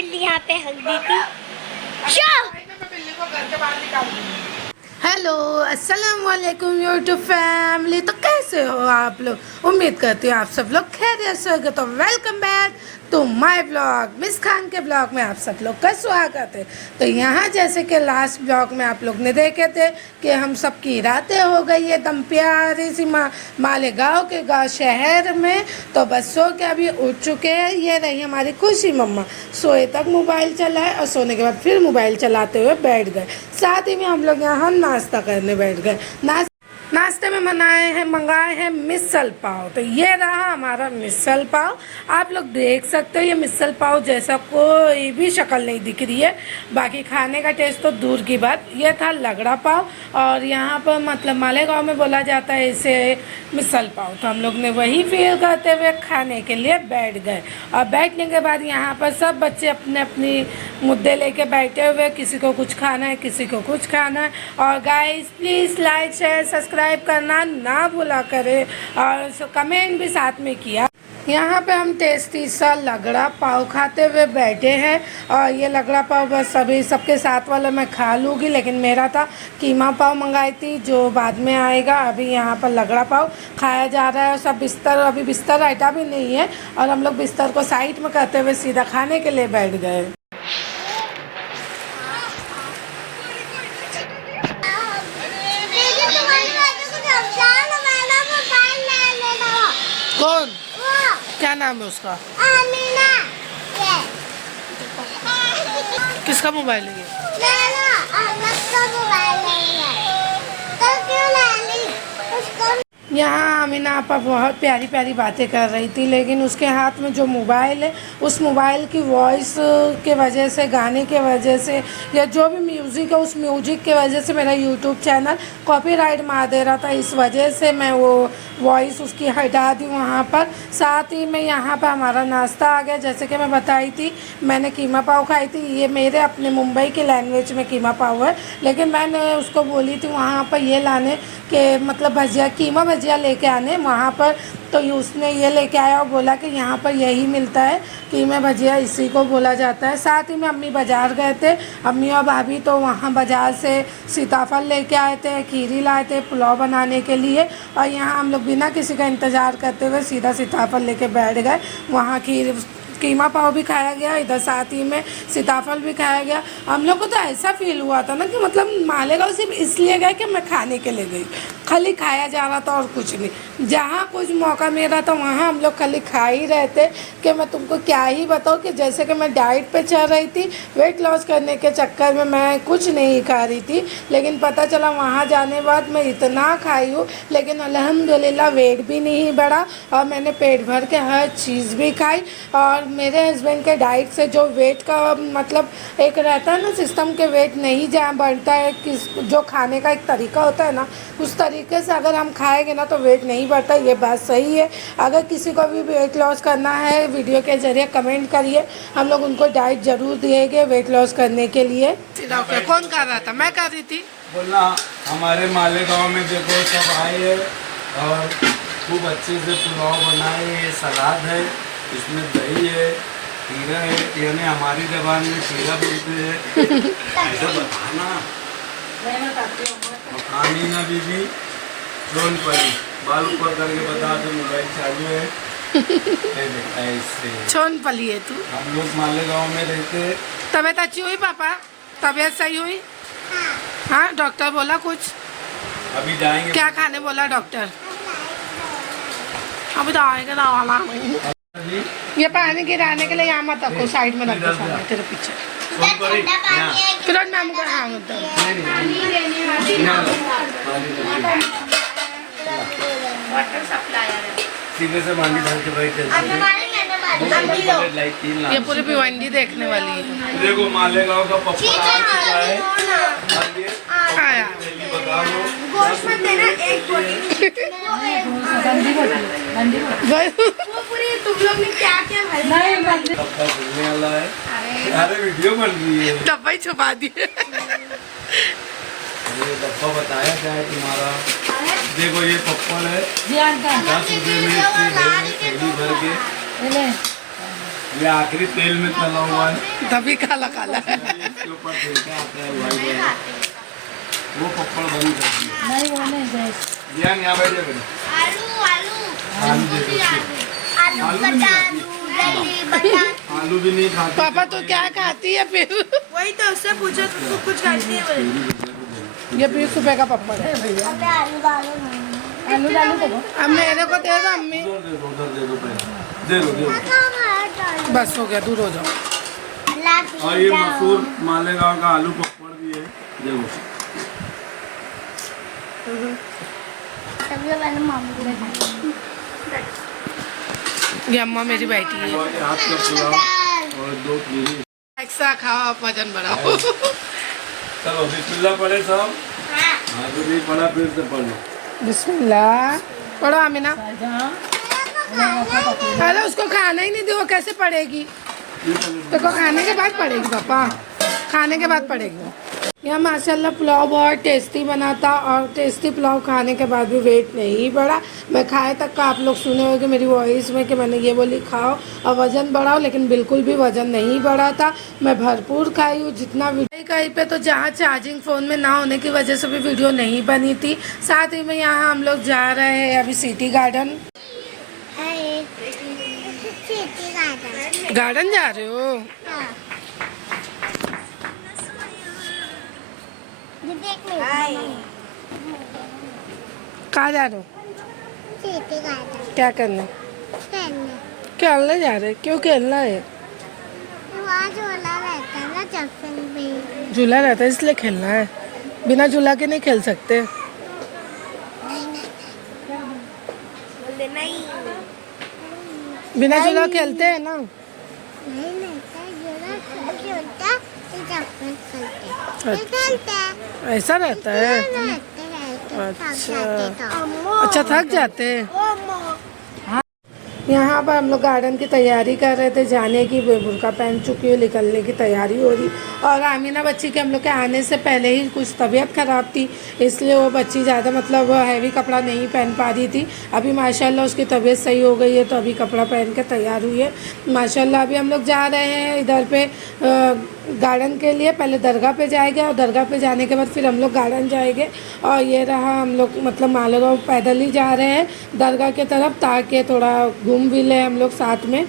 बिल्ली यहाँ पे हक दी थी। हेलो अस्सलाम वालेकुम यूट्यूब फैमिली। तो कैसे हो आप लोग? उम्मीद करती हूँ आप सब लोग खैरियत से होंगे। तो welcome back to my blog. Miss Khan के ब्लॉग में आप सब लोग का स्वागत है। तो यहाँ जैसे कि लास्ट ब्लॉग में आप लोग ने देखे थे कि हम सब की रातें हो गई है एकदम प्यारी सी मालेगांव के गाँव शहर में। तो बस सो के अभी उठ चुके हैं। ये रही हमारी खुशी मम्मा। सोए तक मोबाइल चलाए और सोने के बाद फिर मोबाइल चलाते हुए बैठ गए। साथ ही में हम लोग यहाँ नाश्ता करने बैठ गए। नाश्ते में मंगाए हैं मिसल पाव। तो ये रहा हमारा मिसल पाव। आप लोग देख सकते हो ये मिसल पाव जैसा कोई भी शक्ल नहीं दिख रही है। बाकी खाने का टेस्ट तो दूर की बात। ये था लगड़ा पाव और यहाँ पर मतलब मालेगांव में बोला जाता है इसे मिसल पाव। तो हम लोग ने वही फील करते हुए खाने के लिए बैठ गए। और बैठने के बाद यहाँ पर सब बच्चे अपने अपनी मुद्दे लेके बैठे हुए। किसी को कुछ खाना है, किसी को कुछ खाना है। और guys please like share subscribe करना ना भूला करें और कमेंट भी साथ में किया। यहाँ पे हम टेस्टी सा लगड़ा पाव खाते हुए बैठे हैं। और ये लगड़ा पाव बस अभी सबके साथ वाला मैं खा लूँगी, लेकिन मेरा था कीमा पाव मंगाई थी जो बाद में आएगा। अभी यहाँ पर लगड़ा पाव खाया जा रहा है और सब अभी बिस्तर हटा भी नहीं है और हम लोग बिस्तर को साइड में करते हुए सीधा खाने के लिए बैठ गए। कौन? क्या नाम है उसका? किसका मोबाइल है ये? यहाँ अमीना आपा बहुत प्यारी प्यारी बातें कर रही थी, लेकिन उसके हाथ में जो मोबाइल है उस मोबाइल की वॉइस के वजह से, गाने के वजह से या जो भी म्यूज़िक है उस म्यूजिक के वजह से मेरा यूट्यूब चैनल कॉपीराइट मार दे रहा था। इस वजह से मैं वो वॉइस उसकी हटा दी वहाँ पर। साथ ही में यहाँ पर हमारा नाश्ता आ गया। जैसे कि मैं बताई थी मैंने कीमा पाव खाई थी। ये मेरे अपने मुंबई की लैंग्वेज में कीमा पाव है, लेकिन मैंने उसको बोली थी वहाँ पर ये लाने के मतलब भजिया, कीमा भजिया लेके आने वहाँ पर। तो उसने ये लेके आया और बोला कि यहाँ पर यही मिलता है कीमा भजिया, इसी को बोला जाता है। साथ ही में अम्मी बाज़ार गए थे, अम्मी और भाभी, तो वहाँ बाज़ार से सीताफल लेके आए थे, खीरी लाए थे पुलाव बनाने के लिए। और यहाँ हम लोग बिना किसी का इंतज़ार करते हुए सीधा सीताफल लेके बैठ गए। वहाँ कीमा पाव भी खाया गया, इधर साथ ही में सीताफल भी खाया गया। हम लोग को तो ऐसा फील हुआ था ना कि मतलब मालेगांव सिर्फ इसलिए गए कि मैं खाने के लिए गई, खाली खाया जा रहा था और कुछ नहीं। जहाँ कुछ मौका मिल रहा था वहाँ हम लोग खाली खा ही रहे थे। कि मैं तुमको क्या ही बताऊँ कि जैसे कि मैं डाइट पे चल रही थी, वेट लॉस करने के चक्कर में मैं कुछ नहीं खा रही थी, लेकिन पता चला वहाँ जाने बाद मैं इतना खाई हूँ, लेकिन अल्हम्दुलिल्लाह वेट भी नहीं बढ़ा और मैंने पेट भर के हर चीज़ भी खाई। और मेरे हस्बैंड के डाइट से जो वेट का मतलब एक रहता है ना सिस्टम के, वेट नहीं जा बढ़ता है, किस जो खाने का एक तरीका होता है ना, उस तरीके से अगर हम खाएंगे ना तो वेट नहीं बढ़ता। ये बात सही है। अगर किसी को भी वेट लॉस करना है वीडियो के ज़रिए कमेंट करिए, हम लोग उनको डाइट ज़रूर देंगे वेट लॉस करने के लिए। कौन कर रहा था? मैं कर रही थी। बोलना हमारे मालेगांव में देखो सब आए हैं और खूब अच्छे से पुलाव बनाए हैं, सलाद है, इसमें दही है, खीरा है, यानी हमारी जबान में खीरा बोलते हैं। ऐसा बताना आमीना बीबी ड्रोन परी बाल ऊपर करके बता दो मोबाइल चालू है। ऐसे छोन पली है तू। हम लोग मालेगांव में रहते। तबीयत अच्छी हुई पापा? तबीयत सही हुई? हाँ, डॉक्टर बोला कुछ? अभी जाएंगे। क्या खाने बोला डॉक्टर? अभी तो आएगा ना वाला। ये पानी गिराने के लिए यहाँ मत रखो, साइड में रखो, सामने तेरे पीछे। मैम को हाँ वाटर सप्लायर है। सीधे से बांधी धर के बैठे। ये पूरी भिवंडी देखने वाली है। देखो मालेगांव का पप्पा आ चुका है। आया गोश्त में देना एक बोटी। वो पूरी तुम लोग ने क्या क्या भाई? पप्पा घूमने वाला है। अरे वीडियो बन रही है। डब्बा ही छुपा दिए। ये डब्बा बताया क्या है तुम्हारा? देखो ये पप्पल है, 10 रुपये में थैली भर के ये आखिरी तेल में तला हुआ है, तभी काला काला है। इसके ऊपर छिलका आता है वाइट वाला, वो पप्पड़ बंद कर दिया। नहीं वो नहीं गैस। ध्यान यहाँ बैठे बेटा, आलू आलू आलू दे दो उसको। आलू भी नहीं खाती, आलू भी नहीं खाती। पापा तो क्या खाती है फिर? वही तो उससे पूछो तो कुछ खाती है बोले। ये 20 रुपए का पप्पड़ है भैया। आलू डालो आलू डालू देखो, अब मेरे को दे दो अम्मी। उधर दे दो पहले, दे दो। बस हो गया, दूर हो जाओ। और ये मशहूर मालेगांव का आलू पकौड़ भी है, देखो। सबसे पहले मामू को दिखाएंगे। ये अम्मा मेरी बैठी है। और ये हाथ का पुलाव और 2 खीरी। एक्स्ट्रा खाओ, आप वजन बढ़ाओ। चलो बिस्मिल्लाह पढ़े सब। हाँ तो नहीं पढ़ा फिर से पढ़ लो। बिस्मिल्लाह पढ़ो आमिना। अरे उसको खाना ही नहीं दे, वो कैसे पढ़ेगी? तो को खाने के बाद पढ़ेगी पापा, खाने के बाद पढ़ेगी वो। यहाँ माशाल्लाह पुलाव बहुत टेस्टी बना था, और टेस्टी पुलाव खाने के बाद भी वेट नहीं बढ़ा। मैं खाए तक का आप लोग सुने होंगे मेरी वॉइस में कि मैंने ये बोली खाओ और वज़न बढ़ाओ, लेकिन बिल्कुल भी वज़न नहीं बढ़ा था। मैं भरपूर खाई हूँ जितना वीडियो कहीं पे, तो जहाँ चार्जिंग फ़ोन में ना होने की वजह से भी वीडियो नहीं बनी थी। साथ ही में यहाँ हम लोग जा रहे हैं अभी सिटी गार्डन। गार्डन जा रहे हो? कहाँ जा रहे हो? क्या करने? खेलने जा रहे? क्यों खेलना है? झूला रहता है इसलिए खेलना है, बिना झूला के नहीं खेल सकते। बिना झूला खेलते हैं ना। ऐसा रहता है? अच्छा थक जाते हैं। यहाँ पर हम लोग गार्डन की तैयारी कर रहे थे जाने की। बुर्का पहन चुकी हूँ, निकलने की तैयारी हो रही। और आमीना बच्ची के हम लोग के आने से पहले ही कुछ तबीयत ख़राब थी, इसलिए वो बच्ची ज़्यादा मतलब हैवी कपड़ा नहीं पहन पा रही थी। अभी माशाल्लाह उसकी तबीयत सही हो गई है, तो अभी कपड़ा पहन के तैयार हुई है माशाल्लाह। अभी हम लोग जा रहे हैं इधर पे गार्डन के लिए। पहले दरगाह पे जाएंगे और दरगाह पे जाने के बाद फिर हम लोग गार्डन जाएंगे। और ये रहा हम लोग मतलब मालेगांव पैदल ही जा रहे हैं दरगाह की तरफ, ताकि थोड़ा घूम भी ले हम लोग साथ में।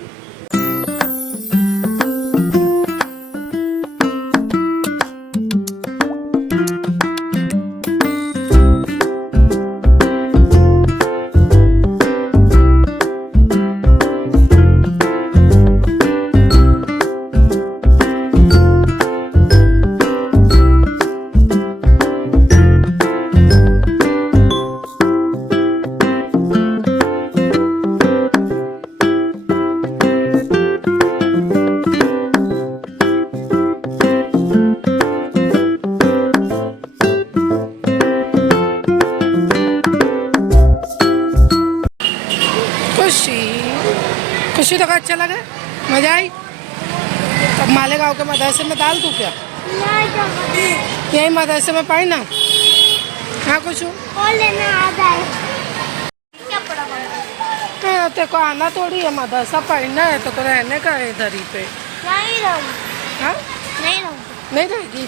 खुशी तो अच्छा लगा, मज़ा आई। अब मालेगांव के मदरसे में डाल दूँ क्या? यही मदरसे में पढ़ना। हाँ कुछ तेरे को आना थोड़ी है, मदरसा पढ़ना है तो रहने का है इधर ही पे। हाँ नहीं रहेगी।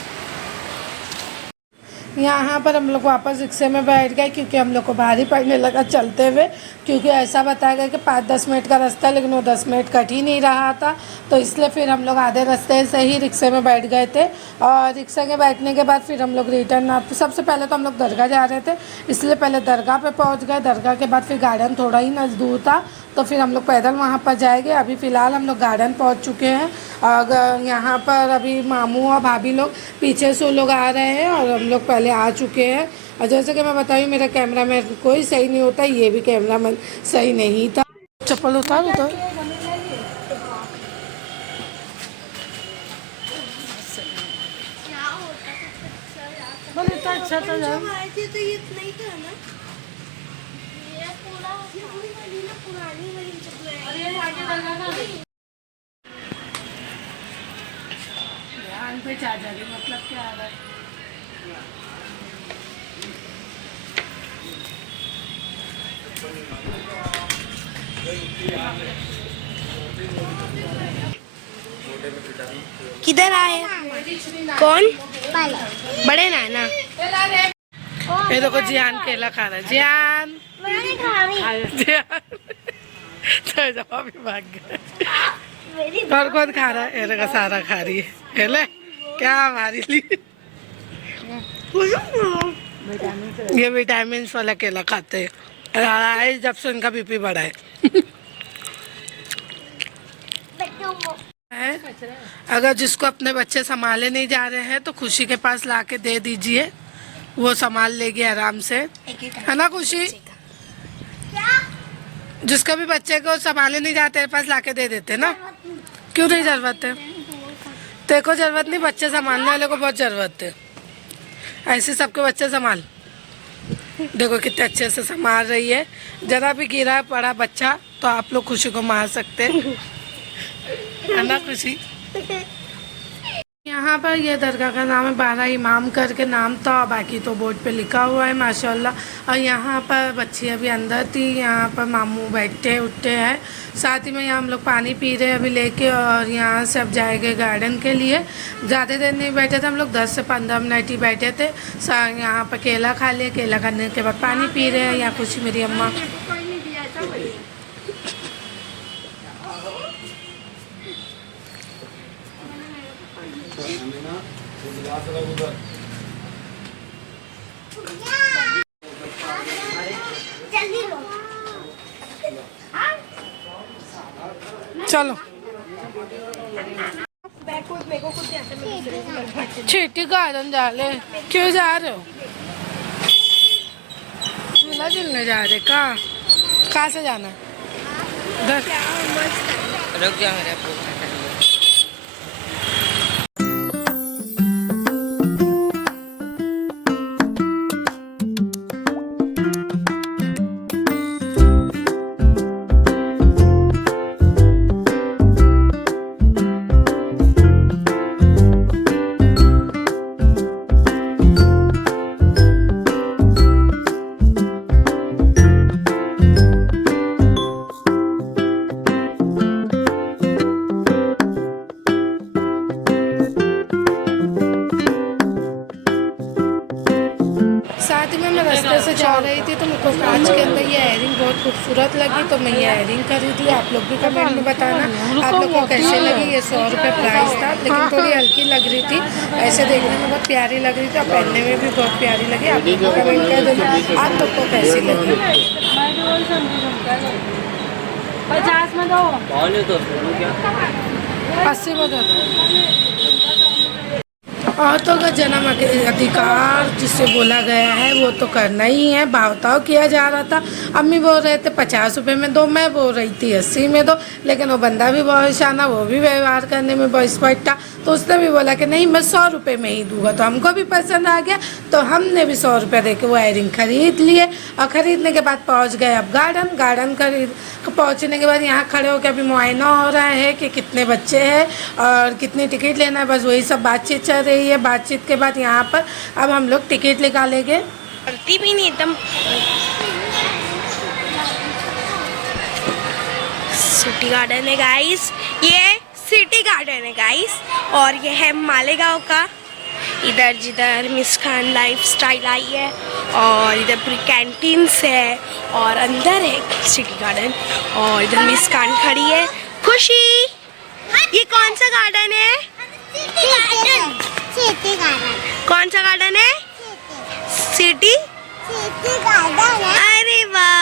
यहाँ पर हम लोग वापस रिक्शे में बैठ गए, क्योंकि हम लोग को भारी पड़ने लगा चलते हुए। क्योंकि ऐसा बताया गया कि 5-10 मिनट का रास्ता, लेकिन वो 10 मिनट कट ही नहीं रहा था, तो इसलिए फिर हम लोग आधे रास्ते से ही रिक्शे में बैठ गए थे। और रिक्शे के बैठने के बाद फिर हम लोग रिटर्न, सबसे पहले तो हम लोग दरगाह जा रहे थे, इसलिए पहले दरगाह पे पहुँच गए। दरगाह के बाद फिर गार्डन थोड़ा ही दूर था, तो फिर हम लोग पैदल वहाँ पर जाएंगे। अभी फ़िलहाल हम लोग गार्डन पहुँच चुके हैं। और यहाँ पर अभी मामू और भाभी लोग पीछे से लोग आ रहे हैं, और हम लोग पहले आ चुके हैं। और जैसे कि मैं बताऊँ, मेरा कैमरा मैन कोई सही नहीं होता, ये भी कैमरा मैन सही नहीं था। चप्पल उतार उतार। अच्छा था यार। ध्यान पे चार्जर मतलब क्या आ रहा है? किधर आए? कौन? बड़े नाना। ये देखो जियान केला खा रहा है। जियान जियान तो जवाब भी भाग गया। और कौन खा रहा है? ये देखो सारा खा रही है। हेले क्या हमारी लिए ये विटामिन वाला केला खाते हैं जब से उनका बीपी बढ़ा है। अगर जिसको अपने बच्चे संभाले नहीं जा रहे हैं तो खुशी के पास लाके दे दीजिए, वो संभाल लेगी आराम से, है ना खुशी? जिसका भी बच्चे को संभाले नहीं जाते तेरे पास लाके दे देते ना। क्यों नहीं जरूरत है? तेरे को जरूरत नहीं, बच्चे संभालने वाले को बहुत जरूरत है। ऐसे सबके बच्चे संभाल। देखो कितने अच्छे से संभाल रही है। जरा भी गिरा पड़ा बच्चा तो आप लोग खुशी को मार सकते हैं, है ना खुशी? यहाँ पर ये दरगाह का नाम है 12 इमाम करके नाम था, बाकी तो बोर्ड पे लिखा हुआ है माशाल्लाह। और यहाँ पर बच्चियाँ भी अंदर थी, यहाँ पर मामू बैठे उठे हैं। साथ ही में यहाँ हम लोग पानी पी रहे हैं अभी लेके, और यहाँ से अब जाएंगे गार्डन के लिए। ज़्यादा देर नहीं बैठे थे हम लोग, 10 से 15 मिनट ही बैठे थे। यहाँ पर केला खा लिए, केला खाने के बाद पानी पी रहे हैं। यहाँ खुशी मेरी अम्मा चलो छेटी गार्डन जा ले। क्यों जा रहे हो? झूला झूलने जा रहे? कहाँ से जाना है? रुक जा मेरे रास्ते से जा रही थी तो मुझको कांच के अंदर ये एयरिंग बहुत खूबसूरत लगी, तो मैं ये एयरिंग खरीदी। आप लोग भी कमेंट में बताना आप लोग को कैसे लगी। ये 100 रुपये प्राइस था, लेकिन थोड़ी हल्की लग रही थी, ऐसे देखने में बहुत प्यारी लग रही थी और पहनने में भी बहुत प्यारी लगी। आप लोग को कमेंट कर देना आप लोग को कैसी लगी। 50 में दो, 80 में दो। औरतों का जन्म अधिकार जिसे बोला गया है वो तो करना ही है। भावताव किया जा रहा था, अम्मी बोल रहे थे 50 रुपये में दो, मैं बोल रही थी 80 में दो, लेकिन वो बंदा भी बहुत शाना, वो भी व्यवहार करने में बहुत स्पष्ट था, तो उसने भी बोला कि नहीं मैं 100 रुपये में ही दूंगा। तो हमको भी पसंद आ गया, तो हमने भी 100 रुपये दे के वो एयरिंग खरीद लिए। और ख़रीदने के बाद पहुँच गए अब गार्डन पहुँचने के बाद यहाँ खड़े होकर अभी मुआयना हो रहा है कि कितने बच्चे हैं और कितनी टिकट लेना है, बस वही सब बातचीत चल रही है। बातचीत के बाद यहाँ पर अब हम लोग टिकट निकालेंगे। करती भी नहीं एकदम। सिटी गार्डन है गाइस, ये सिटी गार्डन है गाइस, और ये है मालेगांव का। इधर जिधर miss Khan life style I है, और इधर पूरी कैंटीन्स है, और अंदर है सिटी गार्डन, और इधर मिस खान खड़ी है। खुशी, ये कौन सा गार्डन है? City garden. कौन सा गार्डन है? सिटी गार्डन है। अरे वाह,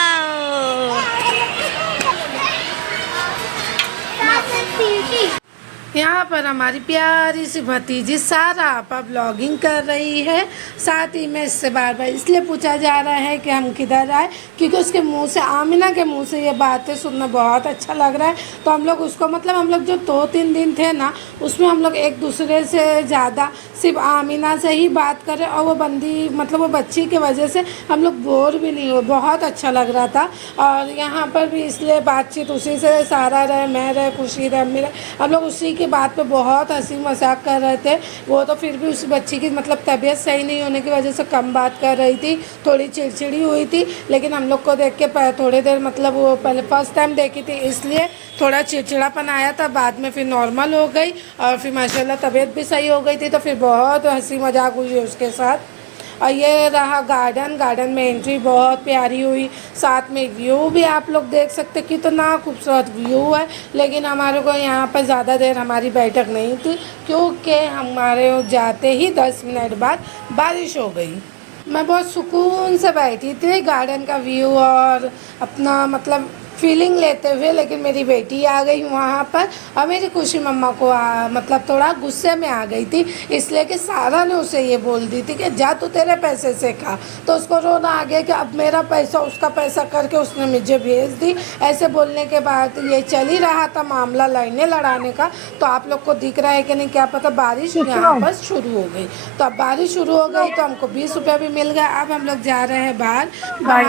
यहाँ पर हमारी प्यारी सी भतीजी सारा आपा ब्लॉगिंग कर रही है। साथ ही में इससे बार बार इसलिए पूछा जा रहा है कि हम किधर आए, क्योंकि उसके मुंह से, आमिना के मुंह से ये बातें सुनना बहुत अच्छा लग रहा है। तो हम लोग उसको, मतलब हम लोग जो 2-3 दिन थे ना, उसमें हम लोग एक दूसरे से ज़्यादा सिर्फ आमिना से ही बात करें, और वो बंदी, मतलब वो बच्ची की वजह से हम लोग बोर भी नहीं हुए, बहुत अच्छा लग रहा था। और यहाँ पर भी इसलिए बातचीत उसी से, सारा रहे, मैं रहे, खुशी रहे, अम्मी रहे, हम लोग उसी की बात पे बहुत हंसी मजाक कर रहे थे। वो तो फिर भी उस बच्ची की मतलब तबीयत सही नहीं होने की वजह से कम बात कर रही थी, थोड़ी चिड़चिड़ी हुई थी। लेकिन हम लोग को देख के थोड़ी देर मतलब वो पहले फर्स्ट टाइम देखी थी इसलिए थोड़ा चिड़चिड़ापन आया था, बाद में फिर नॉर्मल हो गई और फिर माशाल्लाह तबीयत भी सही हो गई थी। तो फिर बहुत हंसी मजाक हुई उसके साथ। और ये रहा गार्डन। गार्डन में एंट्री बहुत प्यारी हुई, साथ में व्यू भी आप लोग देख सकते कितना खूबसूरत व्यू है। लेकिन हमारे को यहाँ पर ज़्यादा देर हमारी बैठक नहीं थी क्योंकि हमारे जाते ही 10 मिनट बाद बारिश हो गई। मैं बहुत सुकून से बैठी थी गार्डन का व्यू और अपना मतलब फीलिंग लेते हुए, लेकिन मेरी बेटी आ गई वहाँ पर और मेरी खुशी मम्मा को मतलब थोड़ा गुस्से में आ गई थी, इसलिए कि सारा ने उसे ये बोल दी थी कि जा तू तेरे पैसे से खा। तो उसको रोना आ गया कि अब मेरा पैसा उसका पैसा करके उसने मुझे भेज दी। ऐसे बोलने के बाद ये चल ही रहा था मामला लाइनें लड़ाने का। तो आप लोग को दिख रहा है कि नहीं क्या पता, बारिश यहाँ पर शुरू हो गई। तो अब बारिश शुरू हो गई तो हमको 20 रुपये भी मिल गया। अब हम लोग जा रहे हैं बाहर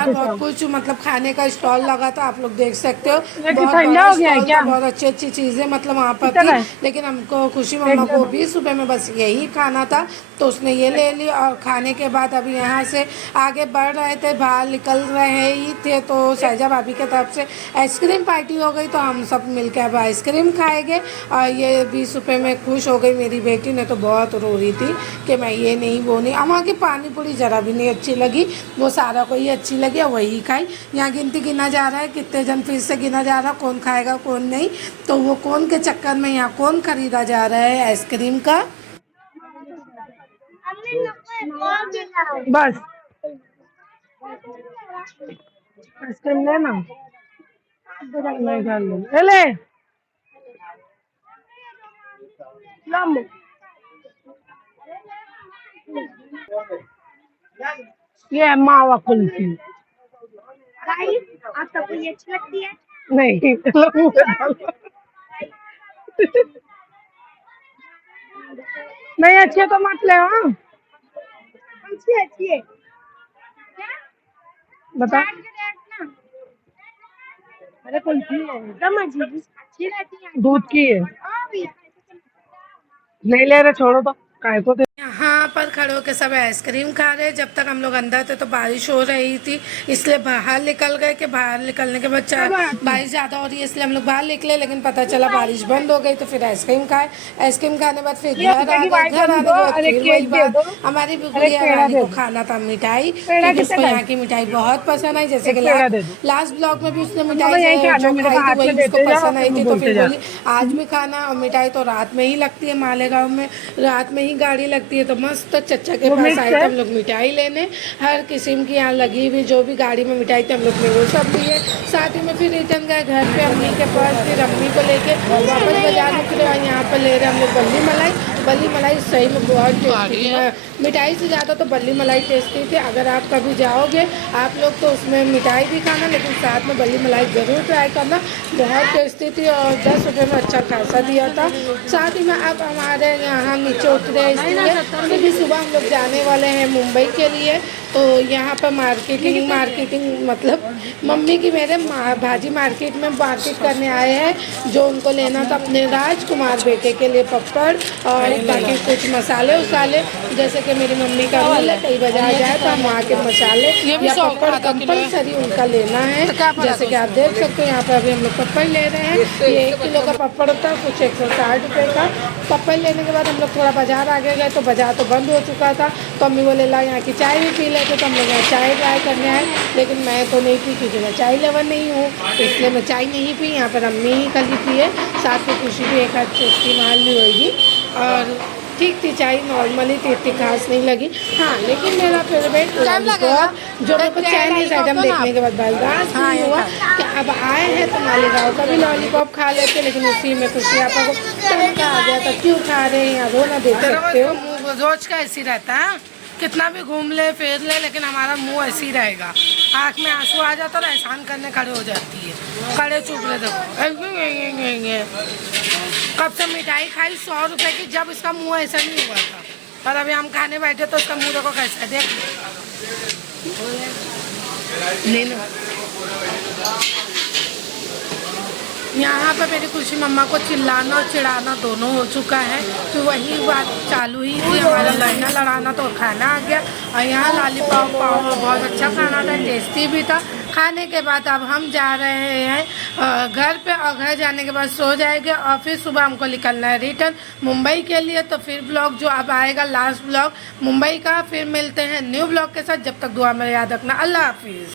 बहुत कुछ मतलब खाने का स्टॉल लगा था, आप लोग देख सकते हो। बहुत बड़ा स्टॉल था, बहुत अच्छी अच्छी चीज़ें मतलब वहाँ पर थी। लेकिन हमको खुशी मम्मा को 20 रुपये में बस यही खाना था तो उसने ये ले ली। और खाने के बाद अभी यहाँ से आगे बढ़ रहे थे, बाहर निकल रहे ही थे तो सैजा भाभी की तरफ से आइसक्रीम पार्टी हो गई तो हम सब मिलकर अब आइसक्रीम खाएंगे। और ये 20 रुपये में खुश हो गई। मेरी बेटी ने तो बहुत रो रही थी कि मैं ये नहीं वो नहीं। वहाँ की पानी पूरी ज़रा भी नहीं अच्छी लगी, वो सारा को ही अच्छी लगी और वही खाई। यहाँ गिनती गिना जा रहा है कितने जन फिर से गिना जा रहा है, कौन खाएगा कौन नहीं। तो वो कौन के चक्कर में यहाँ कौन खरीदा जा रहा है आइसक्रीम का। बस आइसक्रीम लेना ले ये मावा कुल्फी आप सबको ये अच्छी लगती है? नहीं नहीं अच्छी है तो मत ले। हाँ अच्छी है। बता। अरे कुल्फी है एकदम अजीब अच्छी रहती है। दूध की है, नहीं ले रहे छोड़ो तो काय को दे। यहाँ पर खड़े होकर सब आइसक्रीम खा रहे। जब तक हम लोग अंदर थे तो बारिश हो रही थी इसलिए बाहर निकल गए कि बाहर निकलने के बाद बारिश ज़्यादा हो रही है इसलिए हम लोग बाहर निकले। लेकिन पता चला बारिश बंद हो गई तो फिर आइसक्रीम खाए। आइसक्रीम खाने के बाद फिर घर आ गए। घर आने के बाद फिर वही बात, हमारी गुड़िया रानी को खाना था मिठाई क्योंकि उसको यहाँ की मिठाई बहुत पसंद आई। जैसे कि लास्ट ब्लॉग में भी उसने मिठाई जो खाई थी वही उसको पसंद आई थी तो फिर बोली आज भी खाना। और मिठाई तो रात में ही लगती है, मालेगांव में रात में ही गाड़ी लगती है। तो मस्त चच्चा के पास आए थे हम लोग मिठाई लेने। हर किस्म की यहाँ लगी हुई जो भी गाड़ी में मिठाई थी हम लोग ने वो सब लिए। साथ ही में फिर रिटर्न गए घर पे अम्मी के पास। फिर अम्मी को लेके वापस बाजार निकले और यहाँ पर ले रहे हम लोग बल्ली मलाई। बल्ली मलाई सही में बहुत टेस्टी है, मिठाई से ज़्यादा तो बल्ली मलाई टेस्टी थी। अगर आप कभी जाओगे आप लोग तो उसमें मिठाई भी खाना लेकिन साथ में बल्ली मलाई ज़रूर ट्राई करना, बहुत टेस्टी थी और 10 रुपये में अच्छा खासा दिया था। साथ ही में अब हमारे यहाँ नीचे उतरे इसलिए क्योंकि सुबह हम लोग जाने वाले हैं मुंबई के लिए। तो यहाँ पर मार्केटिंग मतलब मम्मी की मेरे भाजी मार्केट में मार्केट करने आए हैं। जो उनको लेना था अपने राजकुमार बेटे के लिए पपड़ और बाकी कुछ मसाले उसाले, जैसे कि मेरी मम्मी का रूल है कहीं बाजार जाए तो हम वहाँ के मसाले या पपड़ कंपलसरी उनका लेना है। जैसे कि आप देख सकते हो यहाँ पर अभी हम लोग पपड़ ले रहे हैं। ये 1 किलो का पपड़ होता है कुछ 160 रुपये का। पपड़ लेने के बाद हम लोग थोड़ा बाजार आगे गए तो बाजार तो बंद हो चुका था। तो अम्मी बोले ला यहाँ की चाय भी पी लेते तो हम लोग यहाँ चाय ट्राई करने आए। लेकिन मैं तो नहीं पी क्योंकि मैं चाय लवर नहीं हूँ इसलिए मैं चाय नहीं पी। यहाँ पर अम्मी ही खाली पिए, साथ में खुशी भी एक आध चुस्की मार ली होगी। और ठीक थी चाय, नॉर्मली थी, इतनी खास नहीं लगी। हाँ लेकिन मेरा फेवरेट लॉलीपॉप जो मेरे को चाइनीज आइटम देखने के बाद बर्दाश्त नहीं हुआ कि अब आए हैं तो मालेगांव का भी लॉलीपॉप खा लेते। लेकिन उसी में खुशी आपा को तनका आ गया था क्यों खा रहे हैं, यहाँ रोना देख सकते हो। रोज का ऐसी रहता है, कितना भी घूम ले फिर ले लेकिन हमारा मुंह ऐसे ही रहेगा। आँख में आंसू आ जाता और एहसान करने खड़े हो जाती है, खड़े चुप रहे देखो। कब से मिठाई खाई 100 रुपये की, जब इसका मुंह ऐसा नहीं हुआ था। और अभी हम खाने बैठे तो इसका मुंह देखो कैसा है, देख लेना। यहाँ पर मेरी खुशी मम्मा को चिल्लाना और चिढ़ाना दोनों हो चुका है, तो वही बात चालू ही थी, हमारा लड़ना लड़ाना तो खाना आ गया। और यहाँ लॉलीपॉप पाव बहुत अच्छा खाना था, टेस्टी भी था। खाने के बाद अब हम जा रहे हैं घर पे, और घर जाने के बाद सो जाएंगे और फिर सुबह हमको निकलना है रिटर्न मुंबई के लिए। तो फिर ब्लॉग जो अब आएगा लास्ट ब्लॉग मुंबई का, फिर मिलते हैं न्यू ब्लॉग के साथ। जब तक दुआ में याद रखना। अल्लाह हाफिज़।